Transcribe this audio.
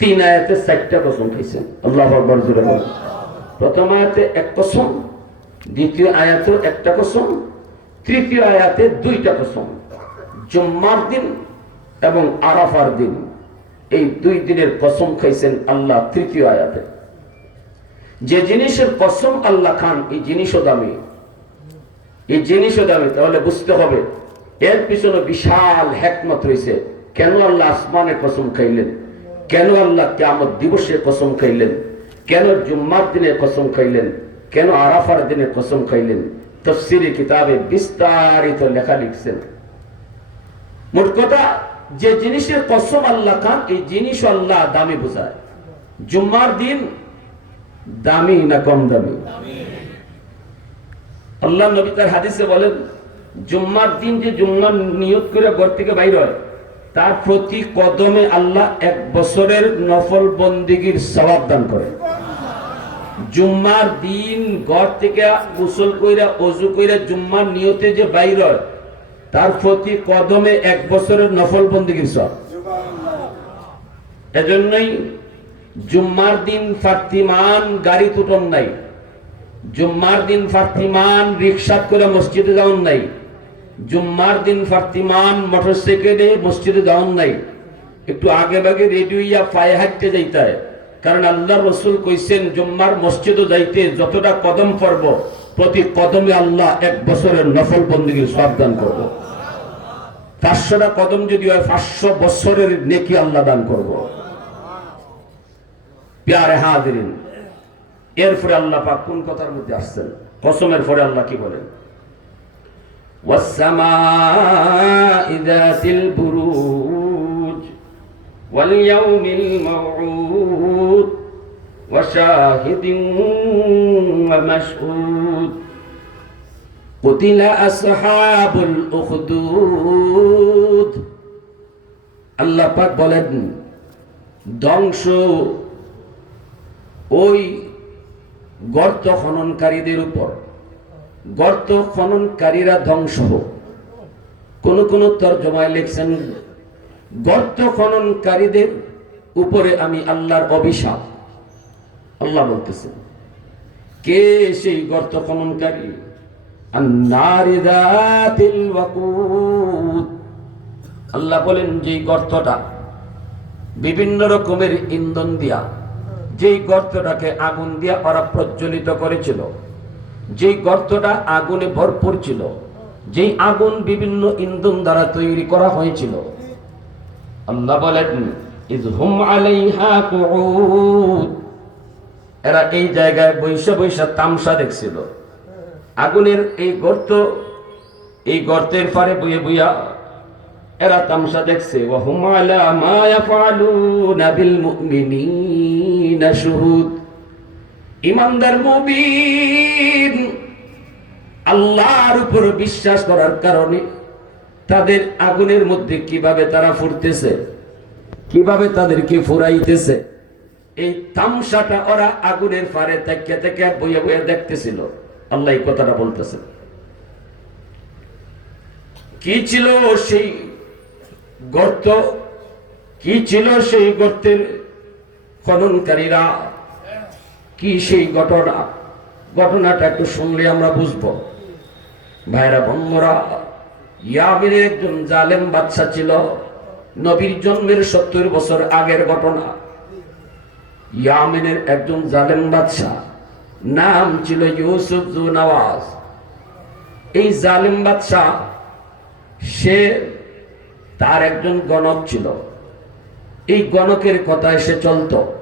তিন আয়াতে চারটা কসম আল্লাহ জোরে। প্রথম আয়াতে এক কসম দ্বিতীয় আয়াতে একটা কসম তৃতীয় আয়াতে দুইটা কসম জুম্মার দিন এবং আরাফার দিন, এই দুই দিনের কসম খাইছেন আল্লাহ তৃতীয় আয়াতে। যে জিনিসের কসম আল্লাহ খান, এই জিনিসও দামি। এই জিনিসও দামি, তাহলে বুঝতে হবে, এর পিছনে বিশাল হ্যাকমত রয়েছে। কেন আল্লাহ আসমানে কসম খাইলেন? কেন আল্লাহ কেমন দিবসে কসম খাইলেন? কেন জুম্মার দিনে কসম খাইলেন? কেন আরাফার দিনে কসম খাইলেন? তফসিরি কিতাবে বিস্তারিত লেখা লিখছেন। মোট কথা, যে জিনিসের কসম আল্লাহ খান, এই জিনিস আল্লাহ দামি বোঝায়। জুম্মার দিন দামি না কম দামি? আল্লাহ নবী তার হাদিসে বলেন, জুম্মার দিন যে জুম্মার নিয়ত করে ঘর থেকে বাইর হয় তার প্রতি কদমে আল্লাহ এক বছরের নফল বন্দিগির সবাব দান করে জুম্মার দিন ঘর থেকে গোসল কইরা অজু কইরা জুম্মার নিয়তে যে বাইর হয়, তার প্রতি কদমে এক বছরের নফল বন্দিগির সব এজন্যই জুম্মার দিন ফাতিমান গাড়ি তুটন নাই। জুম্মার দিন ফাতিমান রিক্সা করে মসজিদে যাওয়ার নাই। জুম্মার দিন ফাতিমান মোটরসাইকেলে মসজিদে যাওয়ার নাই। একটু আগে ভাগে রেডি হইয়া পায়ে হাঁটতে যাইতে হয় কারণ আল্লাহ রসুল কইছেন, জুম্মার মসজিদে যাইতে যতটা কদম পড়ব, প্রতি কদমে আল্লাহ এক বছরের নফল বন্দীগীর সাবধান করব। পাঁচশোটা কদম যদি হয়, পাঁচশো বছরের নেকি আল্লাহ দান করব। প্যারে হাজিরিন, এরপরে আল্লাহ পাক কোন কথার মধ্যে আসছেন? কসমের পরে আল্লাহ কি বলেন? والسماء ذات البروج واليوم الموعود وشاهد ومشهود قتل أصحاب الأخدود আল্লাহ পাক বলেন ধ্বংস ওই গর্ত খননকারীদের উপর গর্ত খননকারীরা ধ্বংস হোক। কোন কোন তর্জমায় লিখছেন, গর্ত খননকারীদের উপরে আমি আল্লাহর অভিশাপ। আল্লাহ বলতেছেন, কে সেই গর্ত খননকারী? আল্লাহ বলেন যে গর্তটা বিভিন্ন রকমের ইন্ধন দিয়া, যেই গর্তটাকে আগুন দিয়া ওরা প্রজ্বলিত করেছিল যেই গর্তটা আগুনে ভরপুর ছিল, যেই আগুন বিভিন্ন ইন্ধন দ্বারা তৈরি করা হয়েছিল। আল্লাহ বলেন হুম এরা এই জায়গায় বৈশা বৈশা তামসা দেখছিল। আগুনের এই গর্ত, এই গর্তের পারে বইয়ে বইয়া এরা তামসা দেখছে। ওয়াহুম আলা মা ইয়াফআলুনা বিল মুমিনিনা শুহুদ। ইমানদার মুমিন আল্লাহর উপর বিশ্বাস করার কারণে তাদের আগুনের মধ্যে কীভাবে তারা ফুরতেছে কীভাবে তাদেরকে ফুরাইতেছে, এই তামসাটা ওরা আগুনের ফারে থেকে থেকে বইয়ে বইয়ে দেখতেছিল। আল্লাহ কথাটা বলতেছে। কি ছিল সেই গর্ত? কি ছিল সেই গর্তের খননকারীরা? কি সেই ঘটনা? ঘটনাটা একটু শুনলে আমরা বুঝব। ভাইরা, বন্ধুরা ইয়ামির একজন জালেম বাচ্চা ছিল। নবীর জন্মের সত্তর বছর আগের ঘটনা। ইয়ামিনের একজন জালেম বাদশা, নাম ছিল ইউসুফ জু নওয়াজ। এই জালেম বাদশা, সে তার একজন গণক ছিল। এই গণকের কথায় সে চলতো।